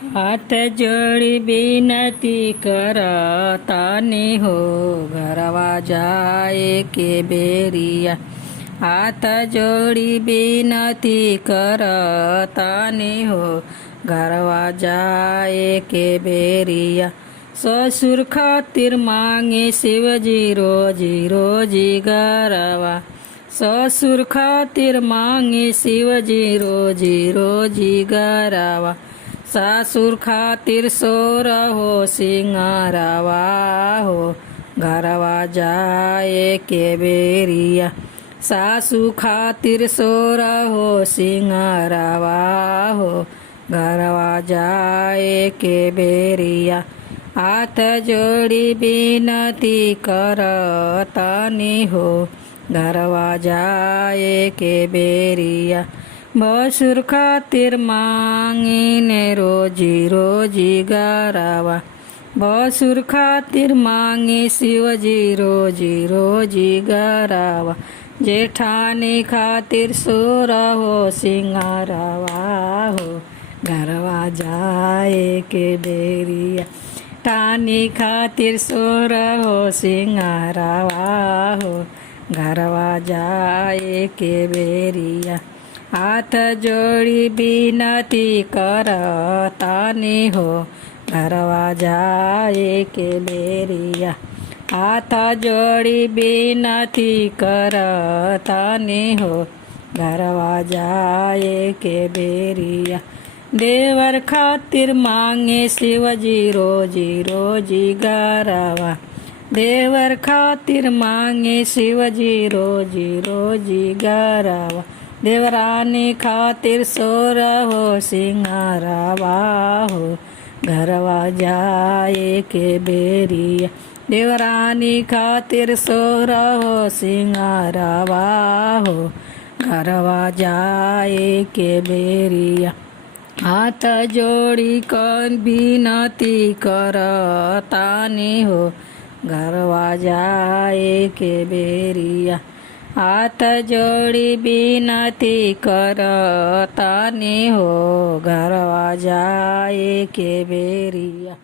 हाथ जोड़ी बिनती करतानी हो घरवा जाए के बेरिया। हाथ जोड़ी बिनती करतानी हो घरवा जाए के बेरिया। ससुर खातिर मांगे शिवजी रोजी रोजी गरवा। ससुर खातिर मांगे शिवजी रोजी रोजी गरवा। सासुर खातिर सोर हो सिंगारवा हो घरवा जाए के बेरिया। सासु खातिर सोर हो सिंगारवा हो घरवा जाए के बेरिया। हाथ जोड़ी बिनती करतानी हो घरवा जाए के बेरिया। भसुर खातिर मांगिने रोजी रोजी गरवा। भसुर खातिर मांगे शिवजी रोजी रोजी गरवा। जेठानी खातिर सोर हो सिंगारवा हो घरवा जाए के बेरिया। ठानी खातिर सोर हो सिंगारवा हो घरवा जाए के बेरिया। हाथ जोड़ी बिनती करतानी हो घरवा जाए के बेरिया। हाथ जोड़ी बिनती करतानी हो घरवा जाए के बेरिया। देवर खातिर मांगे शिवजी रोजी रोजी गरवा। देवर खातिर मांगे शिवजी रोजी रोजी गरवा। देवरानी खातिर सोर हो सिंगारवा हो घरवा जाए के बेरिया। देवरानी खातिर सोर हो सिंगारवा हो घरवा जाए के बेरिया। हाथ जोड़ी कर बिनती करतानी हो घरवा जाए के बेरिया। हाथ जोड़ी बिनती करतानी हो घरवा जाए के बेरिया।